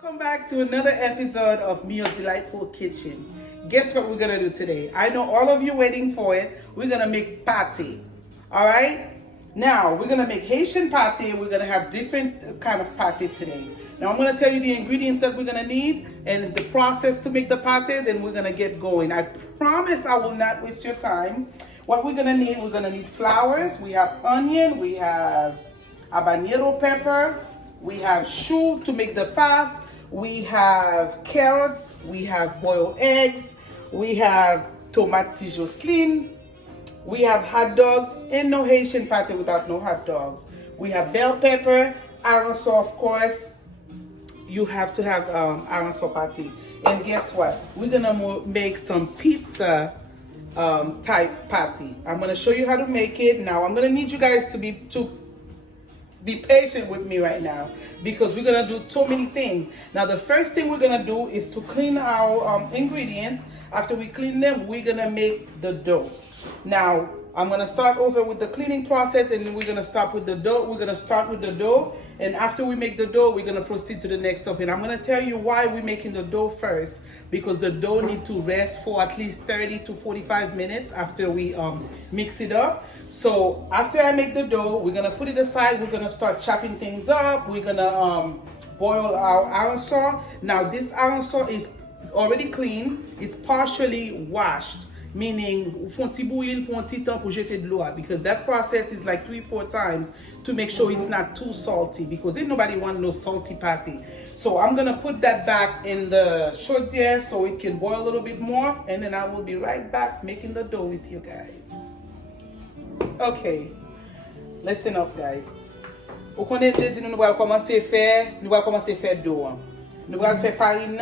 Welcome back to another episode of Mio's Delightful Kitchen. Guess what we're gonna do today? I know all of you waiting for it. We're gonna make pate. All right. Now we're gonna make Haitian pate. We're gonna have different kind of pate today. Now I'm gonna tell you the ingredients that we're gonna need and the process to make the pates, and we're gonna get going. I promise I will not waste your time. What we're gonna need flours. We have onion. We have habanero pepper. We have chou to make the fast. We have carrots. We have boiled eggs. We have tomate Jocelyn. We have hot dogs. And no Haitian pate without no hot dogs. We have bell pepper, aranso, of course. You have to have aranso pate. And guess what? We're gonna make some pizza type pate. I'm gonna show you how to make it. Now I'm gonna need you guys to be patient with me right now because we're gonna do so many things. Now the first thing we're gonna do is to clean our ingredients. After we clean them, we're gonna make the dough. Now I'm gonna start over with the cleaning process, and then we're gonna start with the dough. We're gonna start with the dough, and after we make the dough, we're gonna proceed to the next step. And I'm gonna tell you why we're making the dough first, because the dough needs to rest for at least 30 to 45 minutes after we mix it up. So after I make the dough, we're gonna put it aside. We're gonna start chopping things up. We're gonna boil our aranso. Now this aranso is already clean. It's partially washed, meaning because that process is like 3-4 times to make sure it's not too salty, because ain't nobody want no salty pate. So I'm gonna put that back in the chaudière so it can boil a little bit more, and then I will be right back making the dough with you guys. Okay, listen up guys. Vous connaissez, nous allons commencer à faire dough. Nous allons faire farine.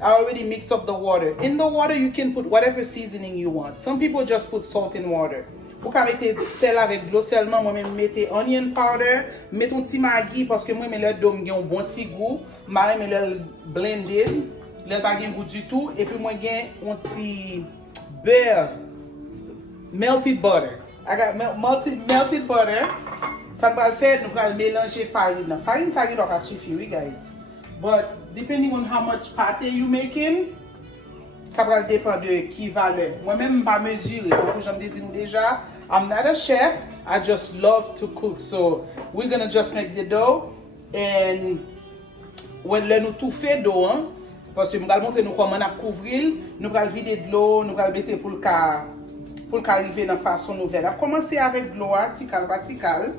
I already mix up the water. In the water, you can put whatever seasoning you want. Some people just put salt in water. Vous pouvez mettre sel avec l'eau seulement. Moi, je mets onion powder, mets un petit maggi parce que moi, je mets le dôme qui a un bon petit goût. Moi, je mets le blended, le pas de goût du tout. Et puis moi, j'ai un petit beurre, melted butter. I got melted butter. Ça va le faire. Nous allons mélanger farine. Farine, ça va suffire, oui, guys. But depending on how much pate you making, ça va dépendre de qui va le. Moi-même, pas mesurer. Donc, j'aime dire déjà, I'm not a chef. I just love to cook. So we're gonna just make the dough, and when nous tout fait dough, hein, parce que je vais montrer nous comment on a couvrir, nous allons vider de l'eau, nous allons mettre pour le arriver dans façon nouvelle. On a commencé avec de l'eau, tical.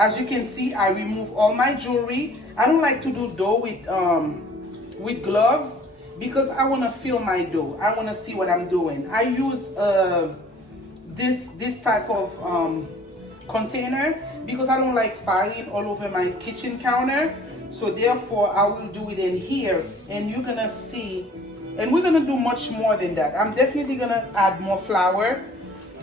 As you can see, I remove all my jewelry. I don't like to do dough with gloves because I want to feel my dough. I want to see what I'm doing. I use this type of container because I don't like farine all over my kitchen counter. So therefore, I will do it in here, and you're gonna see. And we're gonna do much more than that. I'm definitely gonna add more flour,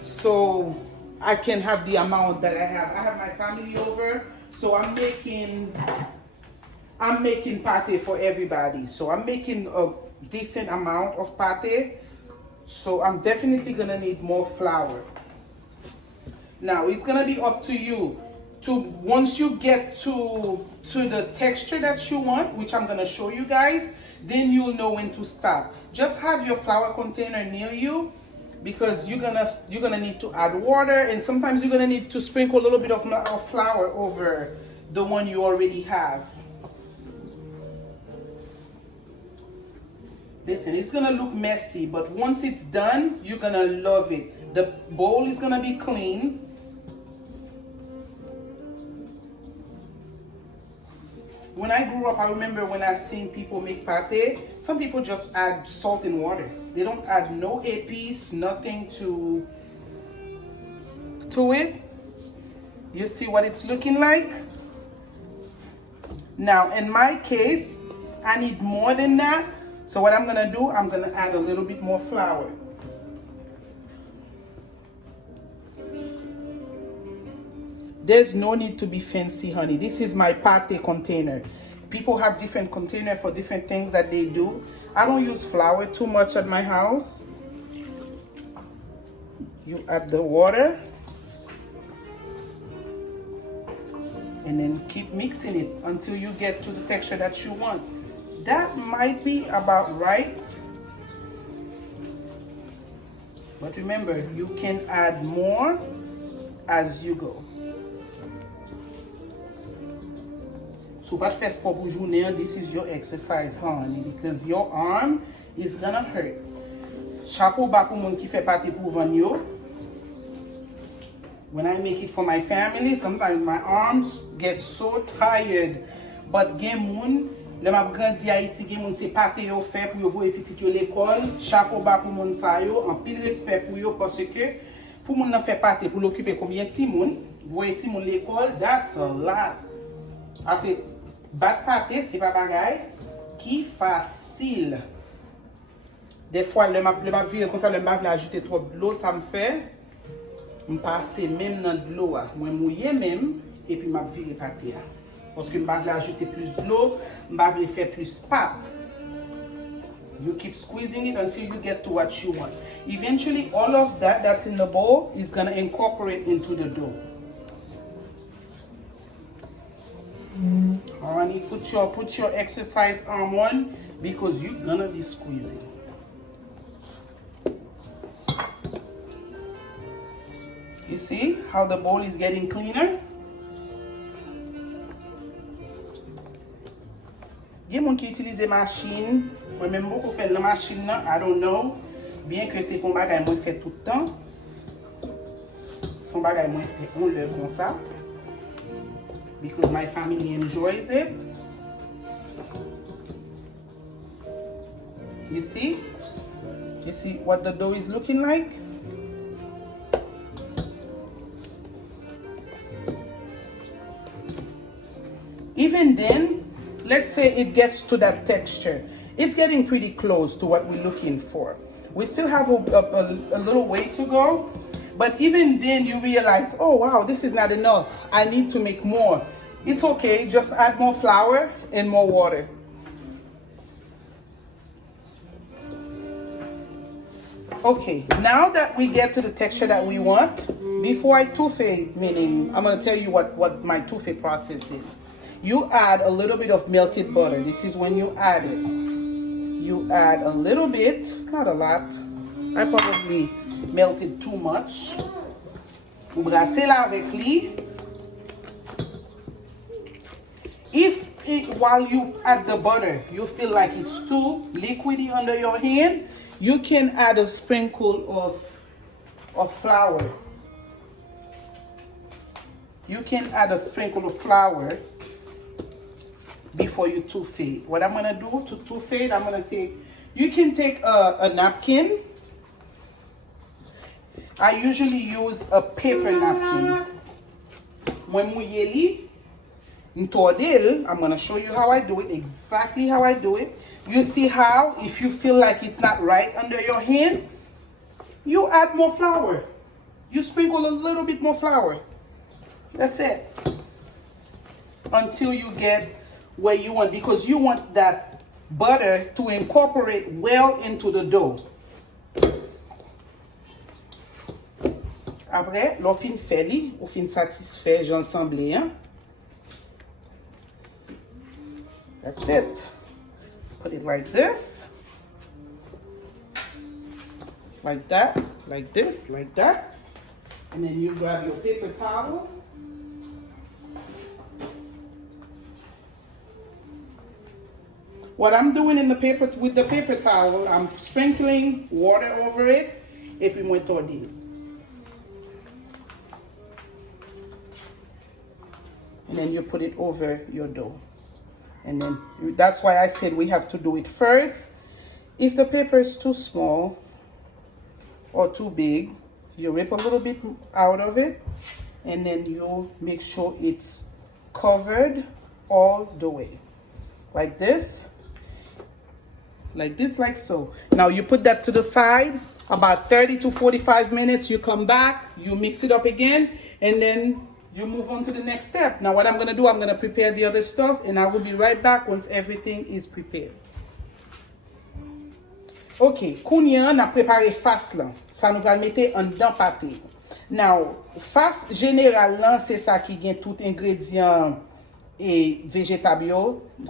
so I can have the amount that I have. I have my family over, so I'm making pate for everybody. So I'm making a decent amount of pate. So I'm definitely gonna need more flour. Now it's gonna be up to you to, once you get to the texture that you want, which I'm gonna show you guys, then you'll know when to stop. Just have your flour container near you, because you're gonna need to add water, and sometimes you're gonna need to sprinkle a little bit of flour over the one you already have. Listen, it's gonna look messy, but once it's done, you're gonna love it. The bowl is gonna be clean. When I grew up, I remember when I've seen people make pate, some people just add salt and water. They don't add no épices, nothing to it. You see what it's looking like? Now, in my case, I need more than that. So what I'm gonna do, I'm gonna add a little bit more flour. There's no need to be fancy, honey. This is my pate container. People have different containers for different things that they do. I don't use flour too much at my house. You add the water. And then keep mixing it until you get to the texture that you want. that might be about right. But remember, you can add more as you go. So pas faire sport pour journée, this is your exercise, honey, because your arm is gonna hurt. Chapeau bas pour moun qui fait pâté pour vendre. When I make it for my family, sometimes my arms get so tired. But gen moun, le m'a grandi Haïti, gen moun se pâté yo fait pour yo voye petit yo l'école. Chapeau bas pour moun sa yo, en pile respect pour yo parce que pour moun nan fait pâté pour l'occuper combien ti moun, voye ti moun l'école, that's a lot. Ase bat pâté, c'est pas bagay qui facile. Des fois, le m'a viré comme ça, le m'a ajouter trop de l'eau, ça me fait me passer même dans de l'eau, moi mouiller même et puis m'a viré pâté. Parce que m'a ajouter plus de l'eau, m'a faire plus pâte. You keep squeezing it until you get to what you want. Eventually, all of that that's in the bowl is gonna incorporate into the dough. Honey, put your exercise arm on because you're gonna be squeezing. You see how the bowl is getting cleaner? Il y a des gens qui utilisent la machine. Moi même beaucoup fait la machine là, I don't know. Bien que c'est un bagage moi fait tout le temps. Son bagage moi fait on le comme ça. Because my family enjoys it. You see? You see what the dough is looking like? Even then, let's say it gets to that texture. It's getting pretty close to what we're looking for. We still have a little way to go, but even then you realize, oh wow, this is not enough. I need to make more. It's okay, just add more flour and more water. Okay, now that we get to the texture that we want, before I touffee, meaning I'm gonna tell you what my touffee process is. You add a little bit of melted butter. This is when you add it. You add a little bit, not a lot. I probably melted too much. Vous brassez là avec lui. If while you add the butter, you feel like it's too liquidy under your hand, you can add a sprinkle of flour. You can add a sprinkle of flour before you touffee. What I'm gonna do to touffee, I'm gonna take, you can take a napkin. I usually use a paper napkin. When mouillé li, I'm gonna show you how I do it, exactly how I do it. You see how, if you feel like it's not right under your hand, you add more flour. You sprinkle a little bit more flour. That's it. Until you get where you want, because you want that butter to incorporate well into the dough. Après, l'on fin fait li, ou fin satisfait, j'ensemble, hein? That's it. Put it like this. Like that, like this, like that. And then you grab your paper towel. What I'm doing in the paper with the paper towel, I'm sprinkling water over it, et puis moi tordi. And then you put it over your dough. And then that's why I said we have to do it first. If the paper is too small or too big, you rip a little bit out of it, and then you make sure it's covered all the way. Like this. Like this, like so. Now you put that to the side. About 30 to 45 minutes, you come back, you mix it up again, and then you move on to the next step. Now what I'm gonna do, I'm gonna prepare the other stuff, and I will be right back once everything is prepared. Ok, kounya na préparé face là. Ça nous va mettre en dedans pâté. Now, face général là, c'est ça qui gagne tout ingrédient et végétable.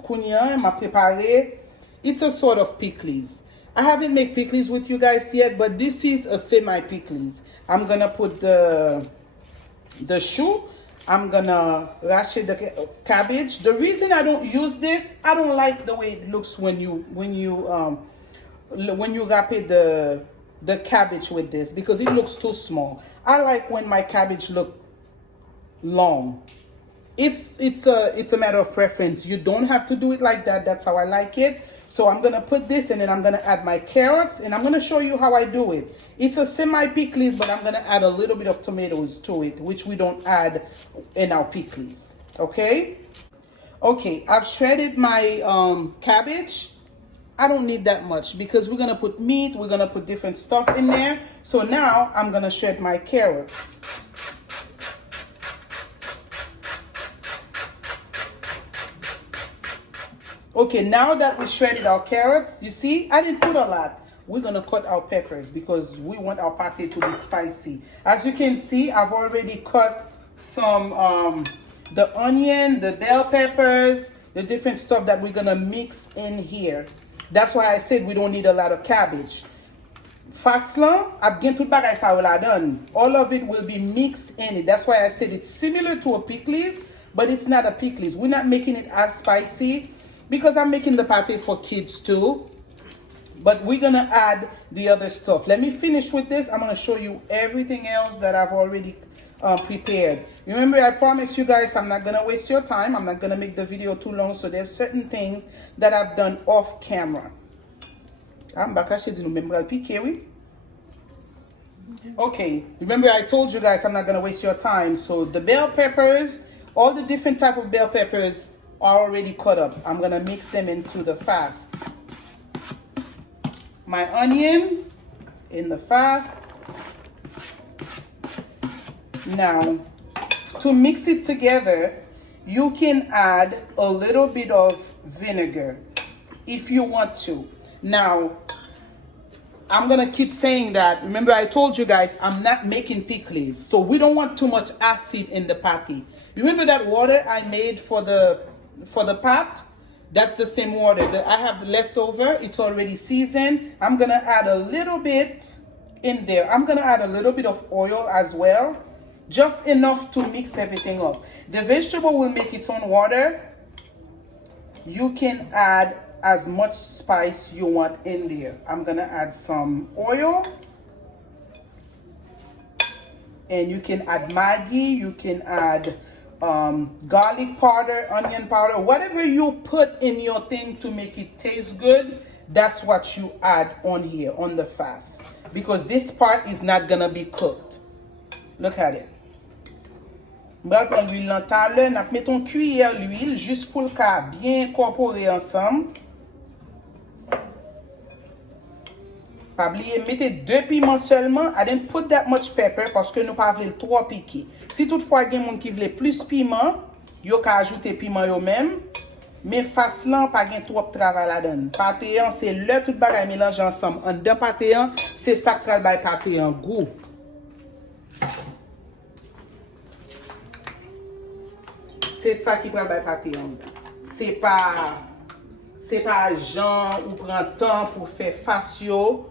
Kounya m'a préparé It's a sort of pickles. I haven't made pickles with you guys yet, but this is a semi pickles. I'm gonna put the chou. I'm gonna rash it the cabbage. The reason I don't use this, I don't like the way it looks when you wrap it the cabbage with this, because it looks too small. I like when my cabbage look long. It's a matter of preference. You don't have to do it like that. That's how I like it. So I'm gonna put this, and then I'm gonna add my carrots, and I'm gonna show you how I do it. It's a semi pickles, but I'm gonna add a little bit of tomatoes to it, which we don't add in our pickles. Okay, I've shredded my cabbage. I don't need that much because we're gonna put meat, we're gonna put different stuff in there. So now I'm gonna shred my carrots. Okay, now that we shredded our carrots, you see, I didn't put a lot. We're gonna cut our peppers because we want our pate to be spicy. As you can see, I've already cut some, the onion, the bell peppers, the different stuff that we're gonna mix in here. That's why I said we don't need a lot of cabbage. Faslan, I've get tout bagay sa wala done. All of it will be mixed in it. That's why I said it's similar to a pickles, but it's not a pickles. We're not making it as spicy, because I'm making the pate for kids too, but we're gonna add the other stuff. Let me finish with this. I'm gonna show you everything else that I've already prepared. Remember, I promised you guys I'm not gonna waste your time. I'm not gonna make the video too long, so there's certain things that I've done off camera. Okay, remember I told you guys I'm not gonna waste your time. So the bell peppers, all the different type of bell peppers are already cut up. I'm gonna mix them into the fast. My onion in the fast. Now, to mix it together, you can add a little bit of vinegar if you want to. Now, I'm gonna keep saying that. Remember, I told you guys I'm not making pickles, so we don't want too much acid in the patty. Remember that water I made for the pot? That's the same water that I have leftover. It's already seasoned. I'm gonna add a little bit in there. I'm gonna add a little bit of oil as well, just enough to mix everything up. The vegetable will make its own water. You can add as much spice you want in there. I'm gonna add some oil, and you can add Maggi, you can add garlic powder, onion powder, whatever you put in your thing to make it taste good, that's what you add on here on the fast, because this part is not gonna be cooked. Look at it. On va prendre l'huile dans talon, on met ton cuillère l'huile juste pour le cas bien incorporer ensemble. Pas oublier, mettez 2 piments seulement. I didn't put that much pepper parce que nous pas voulons trop piquer. Si toutefois il y a des gens qui veulent plus piment, yo ka ajouter piment yo même. Mais faslan pas gen trop travail là-dedans. Pâté c'est le tout bagay mélange ensemble. En dedans pâté c'est ça qui va pâté en goût. C'est ça qui va pâté en goût. C'est pas Jean ou prend temps pour faire facio.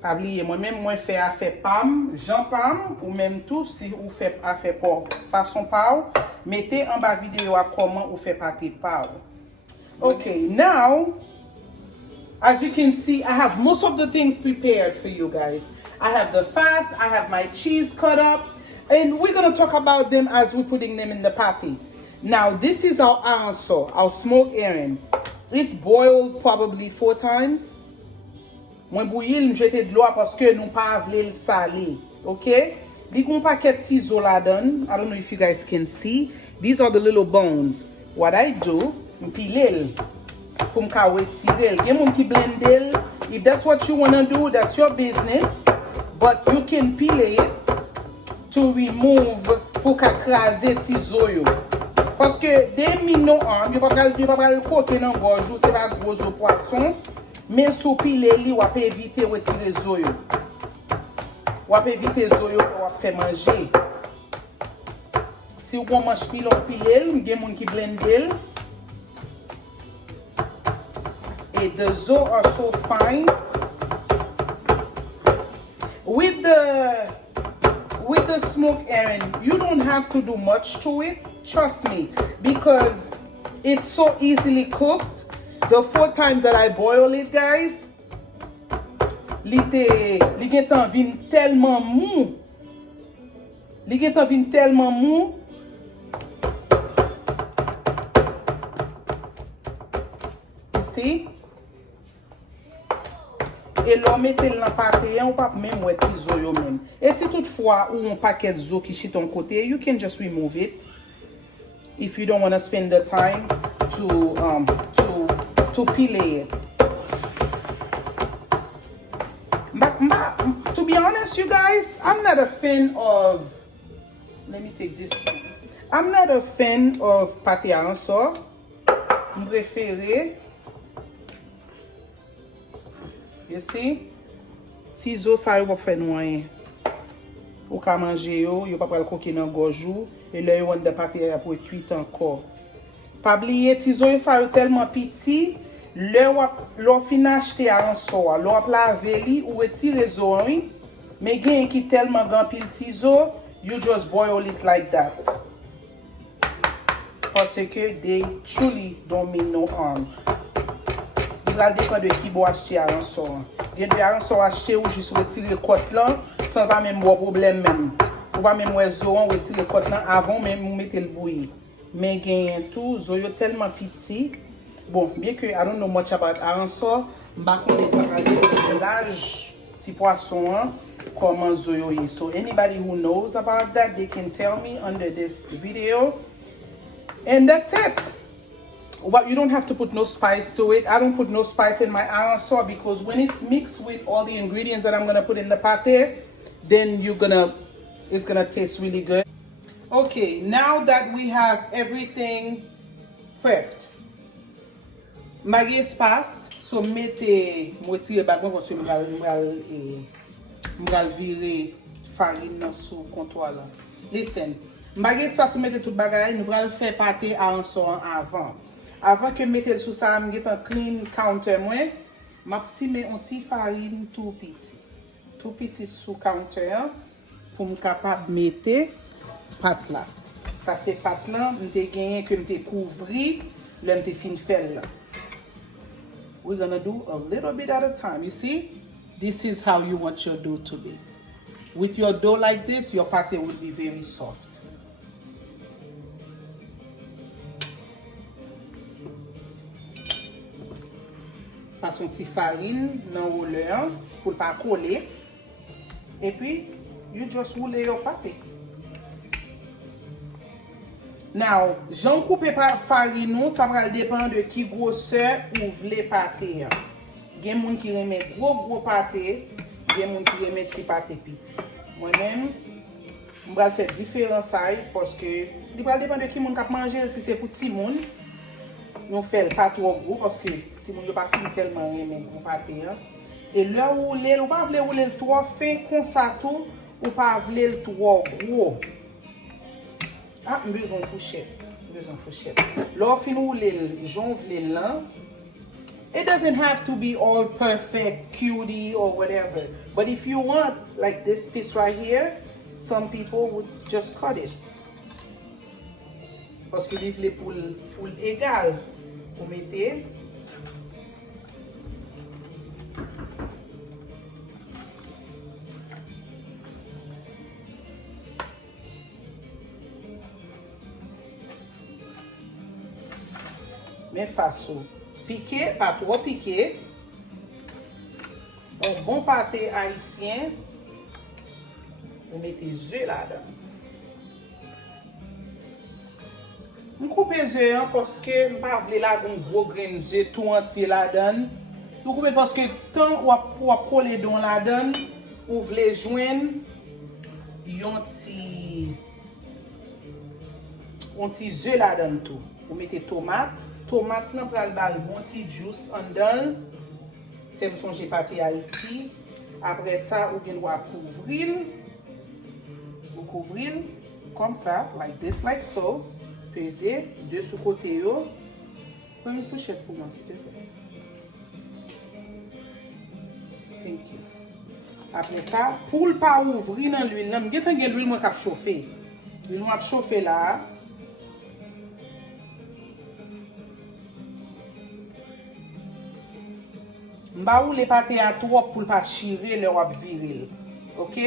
Pas oublier, moi-même, moi fais affaire pam, Jean pam, ou même tout, si vous faites affaire pour façon pau, mettez en bas vidéo à comment vous faites pâté pau. Okay, now, as you can see, I have most of the things prepared for you guys. I have the fast, I have my cheese cut up, and we're going to talk about them as we're putting them in the patty. Now, this is our anso, our smoked herring. It's boiled probably 4 times. Mwen bouye l jete de l'eau parce que nous pas vle l salé. Okay? Li gon paquet ciseaux la donne. I don't know if you guys can see. These are the little bones. What I do, m'pile l pou m'ka wetire l. Gen moun ki blend l. If that's what you want to do, that's your business. But you can peel it to remove pou ka krase ciseaux yo. Parce que des mino an, yo pa pral kote nan gorjou, c'est pas gros au poisson. Mais sou pile li wap evite retire zoyo. Wap evite zoyo wap fè manger. Si ou kon mange pilon pilel, gen moun ki blendel. made. The zo are so fine. With the smoked herring, you don't have to do much to it. Trust me, because it's so easily cooked. The 4 times that I boil it, guys, li gen tan vin tellement mou. Li gen tan vin tellement mou. You see? Et l'on mette dans pâté, ou pas même ouais ti zo yo même. Et si toutefois ou un paquet zo qui chit ton côté, you can just remove it. If you don't want to spend the time to peel it. But to be honest, you guys, I'm not a fan of. Let me take this one. I'm not a fan of pâté à anso. Je préfère. You see? Si zo sa yo pa fè nou an. Ou ka manje yo pa pral koke nan gojou. Et là, yon de pâté pour cuire encore. Pas oublier, ti zo sa yo tellement petit. L'on fin acheter à anso. L'on laver li ou retire zo an. Mais gen qui tellement grand pile ti zo, you just boil it like that. Parce que they truly don't mean no harm. Il va dépendre de qui bo acheter à anso. Gen de anso acheter ou juste retirer côte là, sans pas même avoir problème même. Ou pas même zo on retire côte là avant même ou mettre le bouillir. Mais gen tout zo yo tellement petit. Bon, bien que I don't know much about anso, m'pa connait ça l'âge petit poisson comment zo yo est. So anybody who knows about that, they can tell me under this video. And that's it. But you don't have to put no spice to it. I don't put no spice in my anso because when it's mixed with all the ingredients that I'm gonna put in the pate, then it's gonna taste really good. Okay, now that we have everything prepped, magi espace, so mette moitié bagon parce que m'gal virer farine sous comptoir là. Listen, magi espace so mette tout bagay, nous allons faire pâté à anso avant. Avant que mette sous ça, me get un clean counter moi, m'a simé un petit farine tout petit sous counter pour me capable mettre pâte là. Ça c'est pâte là, m'te gagné que m'te couvri, là m'te fin faire là. We're gonna do a little bit at a time. You see, this is how you want your dough to be. With your dough like this, your pate will be very soft. Passe un petit farine dans le rouleur pour ne pas coller. Et puis, you just roule your pate. Now, j'en coupe farine, ça va dépendre de qui grosseur ou vle pate. Gen moun qui remet gros pate, gen moun qui remet petit pate petit. Moi-même, je vais faire différents sizes parce que il va dépendre de qui moun k'ap manger. Si c'est pour petit moun, nous fait pas trop gros parce que si moun yo pas fin tellement remet gros pate. Et là où le ou pas vle rouler trop fin comme ça tout ou pas vle trop gros. Ah, besoin de fourchette. Là, fin rouler jonvler là. It doesn't have to be all perfect, cutie or whatever. But if you want like this piece right here, some people would just cut it. Parce que les pour égal, vous mettez. Mais facile. Piqué, pas trop piqué. Un bon pâté haïtien. Vous mettez les œufs là-dedans. Je coupe les œufs parce que je ne veux pas un gros grain d'œufs tout entier là-dedans. Je coupe parce que quand on va coller dans là-dedans, vous voulez joindre un petit œuf là-dedans tout. Vous mettez tomate. Tomate nan pral bal bon petit juice en dedans. Fait me songer pâté Haïti. Après ça, ou bien doit couvrir. Vous couvrir comme ça, like this, like so. Peser de sous côté yo. Prends une fourchette pour moi, s'il te plaît. OK. Après ça, pour le pas ouvrir dans l'huile, là, m'gè tan gen l'huile moi k'ap chauffer. L'huile moi ap chauffer là. M'ba ou les pâtés à trop pour pas chirer le wap virer. OK?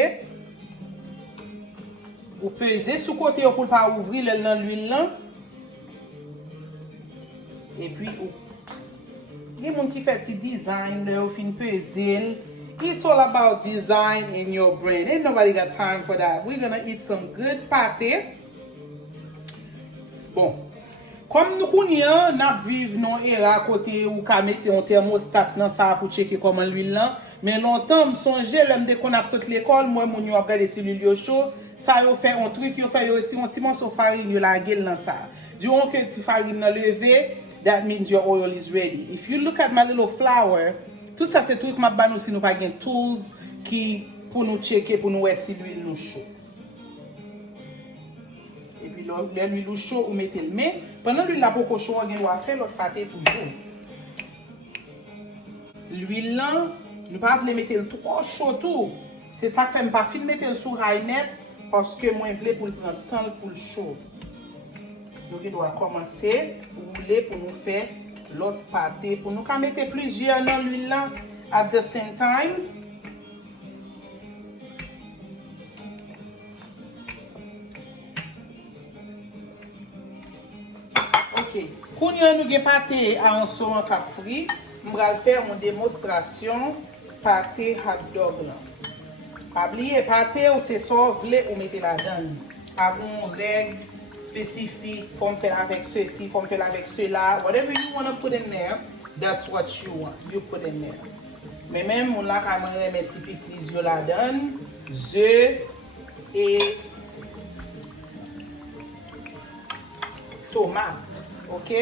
Ou peser sous côté pour pas ouvrir le dans l'huile là. Et puis les gens qui fait des design, they fin peser. It's all about design in your brain. Ain't nobody got time for that. We're gonna eat some good pate. Bon. Comme nous connaissons, nous vivons dans era côté où ka mettre un thermostat dans ça pour checker comment l'huile là. Mais longtemps, me songeais l'aime dès qu'on a sorti l'école, moi mon yo regarder si l'huile yo chaud, ça yo fait un truc, yo fait yo retirer un petit morceau farine yo la gueule dans ça. Durant que ti farine nan levé, that means your oil is ready. If you look at my little flour, tout ça c'est truc m'a ban si nous pas gen tools qui pour nous checker pour nous voir si l'huile nous chaud. Et puis l'huile chaud ou mettez le mais pendant l'huile la poko chaud on doit faire l'autre pâté toujours. L'huile là, nous pas voulons mettre le trop chaud tout. C'est ça que fait pas fin mettre le sous high net parce que moi je voulais pour le prendre temps pour le chaud. Donc il doit commencer rouler pour nous faire l'autre pâté pour nous mettre plusieurs dans l'huile là at the same times. OK. Quand nous avons pâté à un saumon cap frit, on va faire une démonstration pâté hot dog là. Pas oublier pâté ou c'est ça voulez ou mettez la dedans. Avant règle spécifique, comme faire avec ceci, comme faire avec cela, whatever you want to put in there, that's what you want, you put in there. Mais même on l'a quand même mettre typique les yeux la donne, œufs et tomate, OK?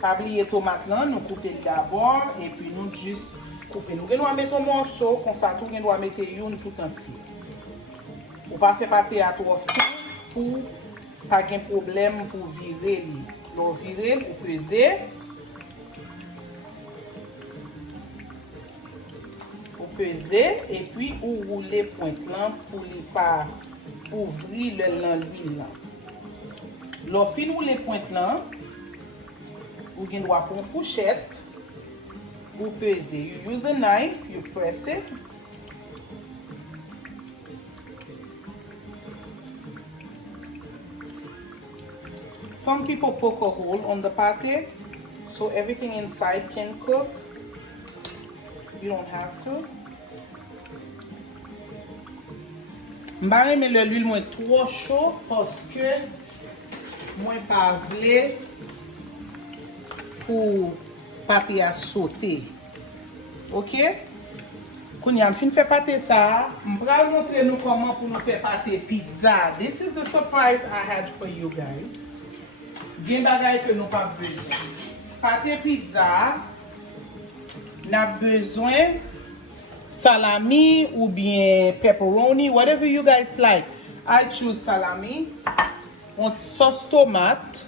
Pas oublier tomate là, nous couper d'abord et puis nous juste couper. Nous allons mettre un morceau comme ça, tout nous doit mettre une tout entier. Ou pas faire pâté à trop fin pour pas de problème pour virer. Pour virer, pour peser. Pour peser et puis ou rouler pointe là pour ne pas ouvrir le l'huile là. L'on fin rouler pointe là, vous doit prendre une fourchette pour peser. You use a knife, you press it. Some people poke a hole on the pate so everything inside can cook. You don't have to. M'bare mais l'huile moins trop chaud parce que moi pas vle pour pate à sauter. OK? Quand y a fin fait pate ça, m'bra montrer nous comment pour nous faire pate pizza. This is the surprise I had for you guys. Gen bagay que nous pas besoin. Pate pizza, n'a besoin salami ou bien pepperoni, whatever you guys like. I choose salami. On sauce tomate.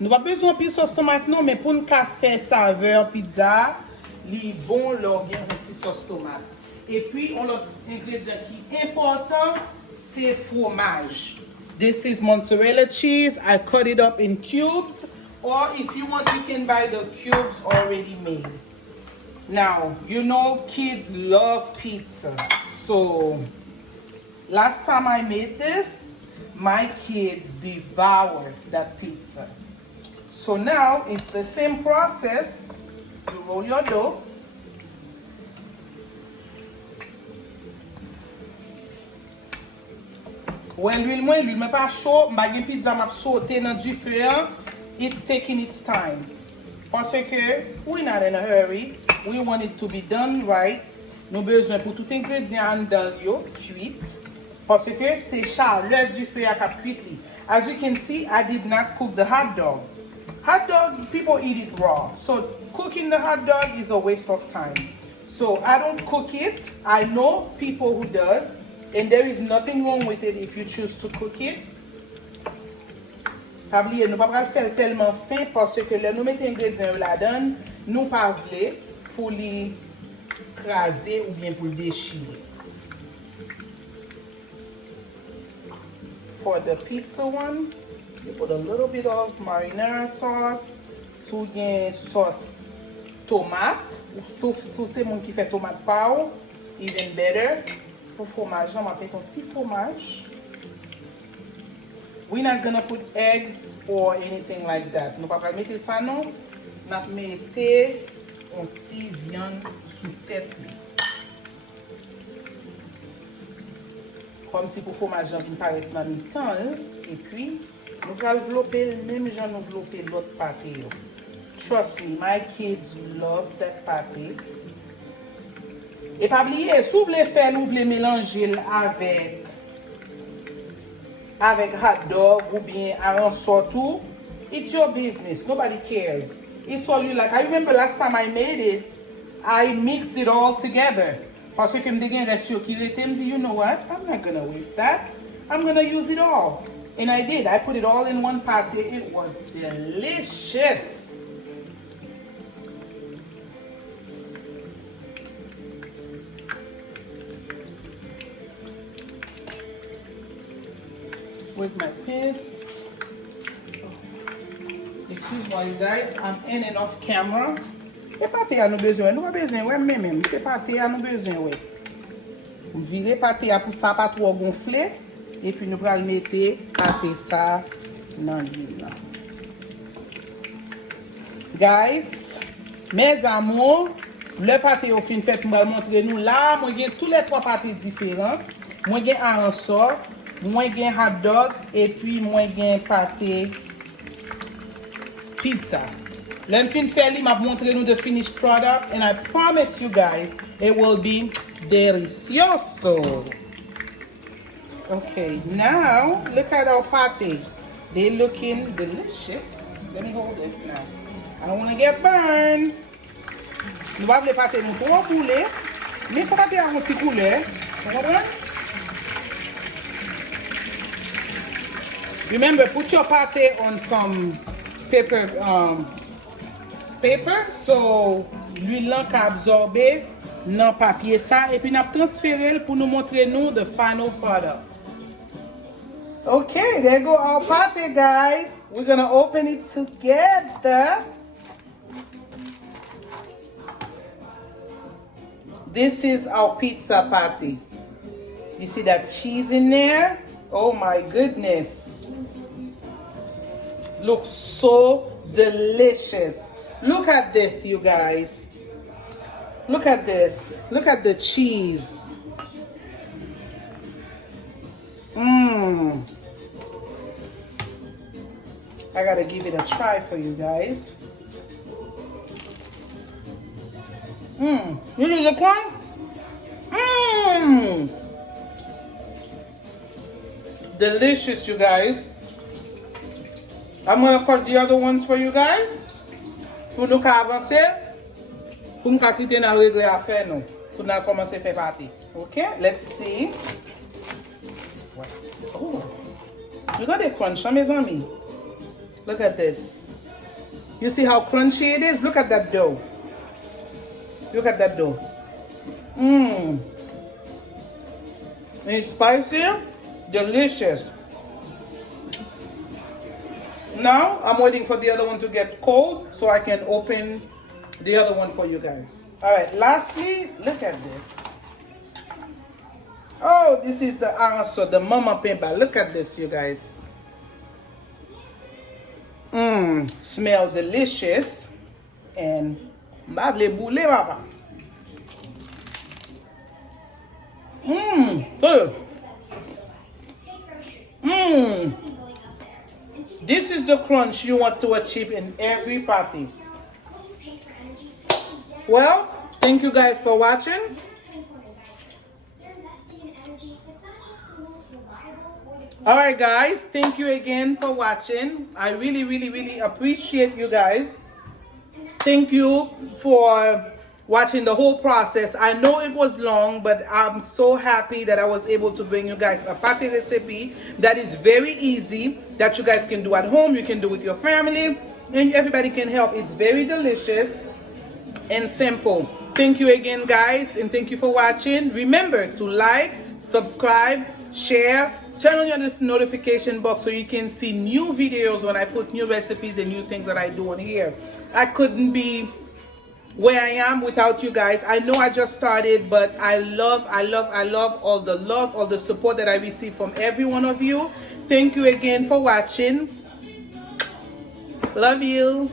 Nous pas besoin de sauce tomate non, mais pour nous faire saveur pizza, li bon leur bien un petit sauce tomate. Et puis on l'autre ingrédient qui est important, c'est fromage. This is mozzarella cheese. I cut it up in cubes, or if you want, you can buy the cubes already made. Now, you know kids love pizza. So, last time I made this, my kids devoured that pizza. So now, it's the same process. You roll your dough. When l'huile n'est pas chaud, ma pizza m'a sauté dans du feu, it's taking its time. Parce que we're not in a hurry, we want it to be done right. Nous besoin pour tout ingrédient dans yo cuite. Parce que c'est chaleur du feu à cap cuite. As you can see, I did not cook the hot dog. Hot dog, people eat it raw. So cooking the hot dog is a waste of time. So I don't cook it. I know people who does. And there is nothing wrong with it if you choose to cook it. Oubliez, nous ne pouvons pas faire tellement fin parce que nous mettons ingrédients là-dedans, nous pas voulons pour les craser ou bien pour le déchirer. For the pizza one, you put a little bit of marinara sauce. Sou gen sauce tomate. Sou c'est mon qui fait tomate pau, even better. Pour fromage, on va mettre un petit fromage. We're not gonna put eggs or anything like that. Nous pas mettre ça non. N'a mettre un petit viande sous tête. Comme si pour fromage qui paraît dans le temps. Et puis, nous allons développer le même genre nous développer l'autre pâté. Trust me, my kids love that pâté. Et pas oublier, si vous voulez faire, vous voulez mélanger avec hot dog ou bien un sortout, it's your business. Nobody cares. It's all you like. I remember last time I made it, I mixed it all together. Parce que me dégaine reste qui était, me dit, you know what? I'm not gonna waste that. I'm gonna use it all. And I did. I put it all in one pot. It was delicious. Where's my piece? Oh. Excuse me, you guys. I'm in and off camera. Et pâté à nous besoin. Nous pas besoin, ouais, même. C'est pâté à nous besoin, ouais. Vous virez pâté à pour ça pas trop gonfler. Et puis nous allons mettre pâté ça dans l'huile. Guys, mes amours, le pâté au fin fait, je vais montrer nous là. Moi, j'ai tous les trois pâtés différents. Moi, j'ai un sort. Moi, j'ai hot dog. Et puis, moi, j'ai pâté pizza. Let me finish. I'm montrer nous the finished product. And I promise you guys, it will be delicioso. Okay, now look at our pate. They're looking delicious. Let me hold this now. I don't want to get burned. Nous avons les pâtés nous pour couler, mais il faut pas faire un petit couler. Remember, put your pate on some paper, so l'huile peut absorber dans papier ça et puis nous transférer pour nous montrer nous the final product. Okay, there go our pate, guys. We're gonna open it together. This is our pizza pate. You see that cheese in there? Oh my goodness. Looks so delicious. Look at this, you guys. Look at this. Look at the cheese. I gotta give it a try for you guys. You need the one? Delicious, you guys. I'm gonna cut the other ones for you guys. Pour nous avancer, pour nous quitter dans régler affaire nous, pour nous commencer à faire partie. Okay, let's see. Oh, you got a crunch, mes amis. Look at this. You see how crunchy it is? Look at that dough. Look at that dough. It's spicy, delicious. Now I'm waiting for the other one to get cold so I can open the other one for you guys. All right, lastly, look at this. Oh, this is the araso, the mama pemba. Look at this, you guys. Smell delicious. And bable boule baba. This is the crunch you want to achieve in every party. Well, thank you guys for watching. Alright guys, thank you again for watching. I really appreciate you guys. Thank you for watching the whole process. I know it was long, but I'm so happy that I was able to bring you guys a pate recipe that is very easy, that you guys can do at home. You can do with your family, and everybody can help. It's very delicious and simple. Thank you again, guys, and thank you for watching. Remember to like, subscribe, share, turn on your notification box so you can see new videos when I put new recipes and new things that I do on here. I couldn't be where I am without you guys. I know I just started, but I love all the love, all the support that I receive from every one of you. Thank you again for watching. Love you.